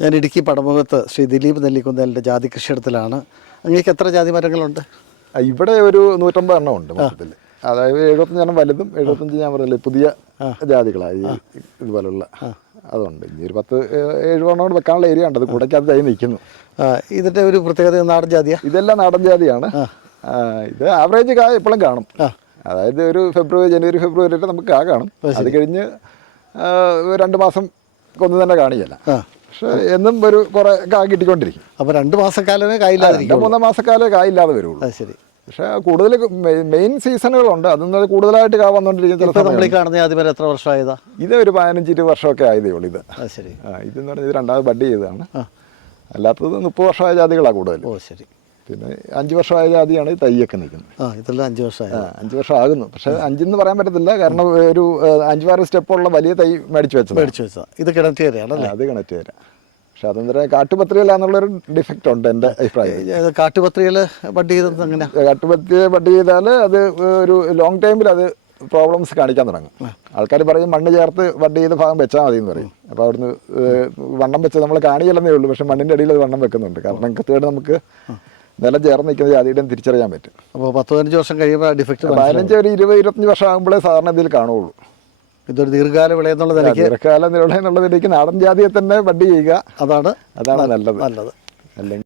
ഞാൻ ഇടുക്കി പടമുഖത്ത് ശ്രീ ദിലീപ് നെല്ലിക്കുന്നേലിന്റെ ജാതി കൃഷിയിടത്തിലാണ്. അങ്ങേക്ക് എത്ര ജാതി മരങ്ങളുണ്ട്? ഇവിടെ ഒരു നൂറ്റമ്പത് എണ്ണം ഉണ്ട് മൊത്തത്തിൽ അതായത് എഴുപത്തഞ്ചെണ്ണം വലുതും എഴുപത്തഞ്ച് ഞാൻ പറഞ്ഞില്ലേ പുതിയ ജാതികളായി ഇതുപോലുള്ള. അതുണ്ട്. ഇനി ഒരു പത്ത് എഴുപതെണ്ണം കൊണ്ട് വെക്കാനുള്ള ഏരിയ ഉണ്ട്. അത് കൂടയ്ക്കകത്ത് തൈ നിൽക്കുന്നു. ഇതിന്റെ ഒരു പ്രത്യേകത നാടൻ ജാതിയാണ് ഇതെല്ലാം നാടൻ ജാതിയാണ്. ഇത് ആവറേജ് കാ എപ്പോഴും കാണും. അതായത് ഒരു ഫെബ്രുവരി ജനുവരി ഫെബ്രുവരി വരെ നമുക്ക് കാ കാണും. അത് കഴിഞ്ഞ് രണ്ട് മാസം കൊന്നു തന്നെ കാണിയല്ല. ആ. പക്ഷെ എന്നും ഒരു കുറെ കാ കിട്ടിക്കൊണ്ടിരിക്കും. അപ്പോൾ രണ്ട് മാസക്കാലമേ കായില്ലാതെ മൂന്ന് മാസക്കാലേ കായില്ലാതെ വരുള്ളൂ. അത് ശരി. പക്ഷെ കൂടുതൽ മെയിൻ സീസണുകളുണ്ട്. അതിൽ കൂടുതലായിട്ട് കാ വന്നുകൊണ്ടിരിക്കുന്ന നമ്മൾ കാണുന്ന എത്ര വർഷമായതാ? ഇത് ഒരു പതിനഞ്ച് ഇരുപത് വർഷമൊക്കെ ആയതേ ഉള്ളൂ ഇത്. ശരി. ആ ഇതെന്ന് പറഞ്ഞാൽ ഇത് രണ്ടാമത് ബഡ് ചെയ്തതാണ്. അല്ലാത്തത് മുപ്പത് വർഷമായ ജാതികളാണ് കൂടുതൽ. ഓ ശരി. പിന്നെ അഞ്ച് വർഷമായ ജാതിയാണ് ഈ തൈയൊക്കെ നിൽക്കുന്നത്. ആ ഇതെല്ലാം അഞ്ച് വർഷമായി. അഞ്ച് വർഷം ആകുന്നു പക്ഷെ അഞ്ചെന്ന് പറയാൻ പറ്റത്തില്ല. കാരണം ഒരു അഞ്ച് അഞ്ചാറ് സ്റ്റെപ്പുള്ള വലിയ തൈ മേടിച്ചു വെച്ചത് മേടിച്ചു വെച്ചത്. ഇത് കിണറ്റിയരയാണല്ലേ അത് കണക്ട് തരാം പക്ഷെ അതെന്തര കാട്ടുപത്രിയില്ല എന്നുള്ളൊരു ഡിഫക്റ്റ് ഉണ്ട് എന്റെ അഭിപ്രായം. കാട്ടുപത്രിയിൽ ബഡ് ചെയ്തത് അങ്ങനെ കാട്ടുപത്രിയെ ബഡ് ചെയ്താൽ അത് ഒരു ലോങ് ടൈമിൽ അത് പ്രോബ്ലംസ് കാണിക്കാൻ തുടങ്ങും. ആൾക്കാർ പറയും മണ്ണ് ചേർത്ത് ബഡ് ചെയ്ത ഭാഗം വെച്ചാൽ മതി എന്ന് പറയും. അപ്പോൾ അവിടുന്ന് വണ്ണം വെച്ച് നമ്മൾ കാണിയില്ലെന്നേ ഉള്ളൂ. പക്ഷെ മണ്ണിന്റെ അടിയിൽ അത് വണ്ണം വെക്കുന്നുണ്ട്. കാരണം കൃത്യമായിട്ട് നമുക്ക് നിലം ചേർന്ന് നിൽക്കുന്ന ജാതിയുടെയും തിരിച്ചറിയാൻ പറ്റും. അപ്പോൾ പത്ത് പതിനഞ്ച് വർഷം കഴിയുമ്പോൾ ഡിഫക്റ്റ് പതിനഞ്ച് ഒരു ഇരുപത് ഇരുപത്തഞ്ച് വർഷം ആകുമ്പോഴേ സാധാരണ ഇതിൽ കാണുള്ളൂ ഇതൊരു ദീർഘകാല വിള എന്നുള്ള നിലയ്ക്ക് ദീർഘകാല വിള എന്നുള്ള നിലയ്ക്ക് നാടൻ ജാതിയെ തന്നെ ബഡ് ചെയ്യുക. അതാണ് അതാണ് നല്ലത്. നല്ലത്. അല്ലെങ്കിൽ